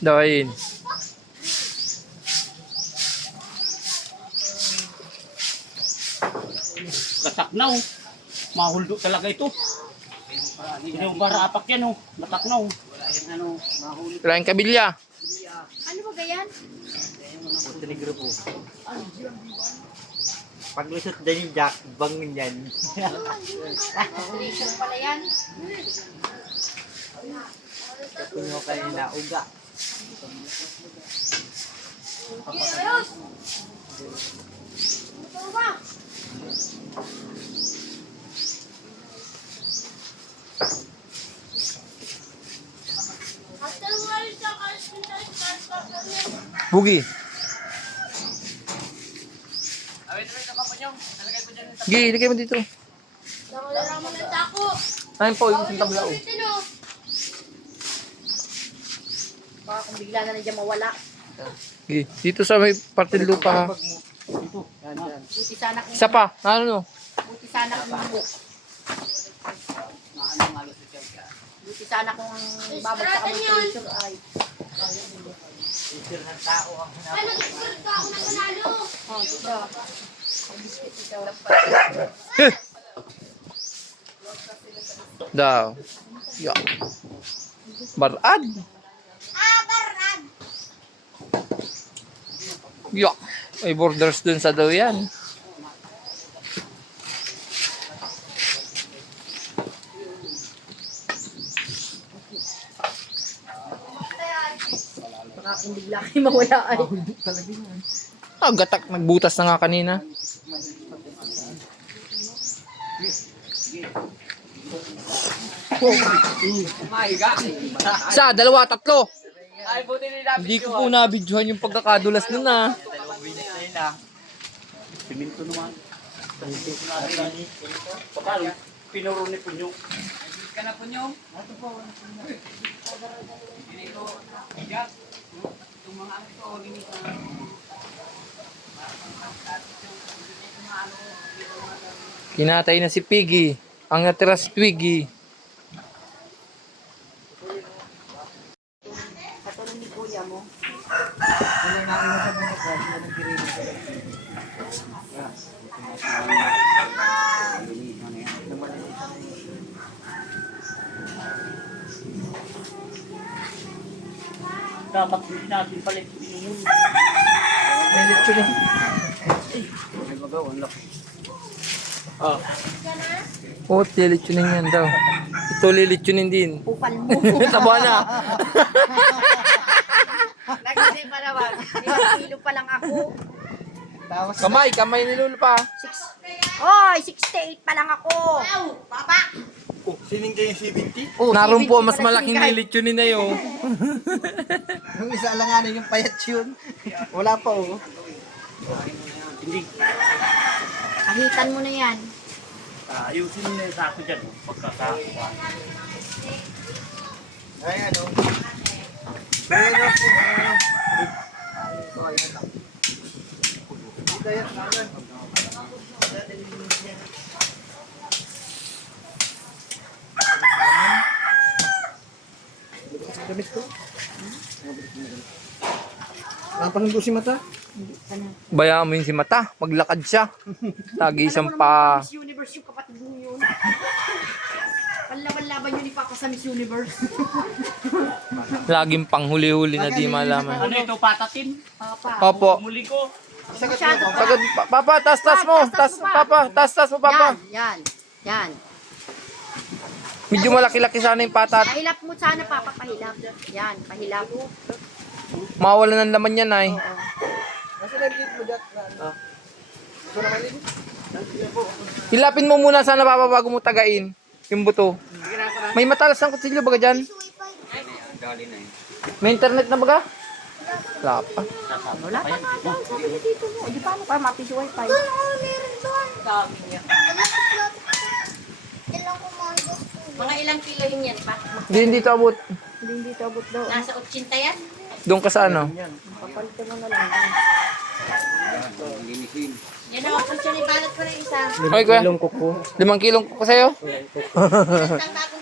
Dawain. Kataknaw. Mahuldo talaga ito. Yung para apak yan, oh. Nataknaw. Lain kabilya. Ano ba ganyan? Montenegro po. Paglusot din yung jack, bangon yan. Operation pala yan. Kapunyo kayo na uga. Ayos! Ito ba? Bugi. Gi, ilagay mo dito. Wala mo ng tako. Ayun po, yung isang tablao. Baka kung bigla na nandiyan mawala. Gi, dito sa may parte ng lupa ha. Buti sana kung Isa pa, ano? buti sana kung buti sana kung babagsak ang motivation ay. Isir ng tao ang hinapos. Ano, nag-score ka ako na panalo. Oh, diba? Daw. Ya. Barad. Barad! Ya. May borders dun sa daw yan. Baka kung bigla kayo mawala ay. Ah, gatak. Nagbutas na nga kanina. Isa, dalawa, tatlo. Ay, buti nila. Hindi ko po nabidyohan yung pagkakadulas nun ah. Siminto naman. Paano? Pinuro ni Punyo. Ka na Punyo? Ato po. Dito. Itong mga ano ito. Kinatay na si Piggy. Ang natira si Piggy. Katulong ni kuya mo. Dapat natin palit yun. May lechon eh. May magawa. Ah. Oo, lilitsunin yan daw. Ito lilitsunin din. Upal mo. Taba na. Nagkasi pa naman. 1 kilo pa lang ako. Kamay ni Lolo pa. Hoy, 68 pa lang ako. Wow, papa. Oh, sining kayo 70? Oh, Naroon po, 70 mas pala malaking singkay. lilitsunin na yun. Yung isa alanganin yung payat yun. Wala pa oh. Hindi. Kahitan mo na yan. Ayusin mo na yung sako dyan. Pagkakakuha. Ay ano. Pero ano. Damit ko. Napanundo si mata. Bayaan mo yun si Mata. Maglakad siya. Lagi isang pa. Miss Universe yung kapatid mo yun. Panlaban-laban yun ni Papa sa Miss Universe. Laging panghuli-huli na di malaman. Ano ito, patatin? Papa. Opo. Muli ko. Masyado pa. Sagad, Papa, tas mo. Tas, Papa, tas mo, Papa. Yan. Medyo malaki-laki sana yung patat. Pahilap mo sana, Papa. Pahilap. Yan, pahilap. Mawala ng laman yan ay. Nasa nagigit mo dyan na ano? Gusto naman din? Hilapin mo muna sana, Papa, bago mo tagain yung buto. May matalas ng kutsilyo baga dyan? May internet na baga? Wala pa. Wala pa nga daw. Sabi niya dito mo. Di paano pa mapis yung wifi? Dami niya. Mga ilang kilo yun yan pa? Hindi dito abot. Hindi dito abot daw. Nasa 80 yan? Doon ka sa ano? Papalitan mo na lang. Yan o, kung siya ni balot ko na isa. Ay, kuya. 5 kilong kuko. 5 kilong ko sa'yo? Ang bagong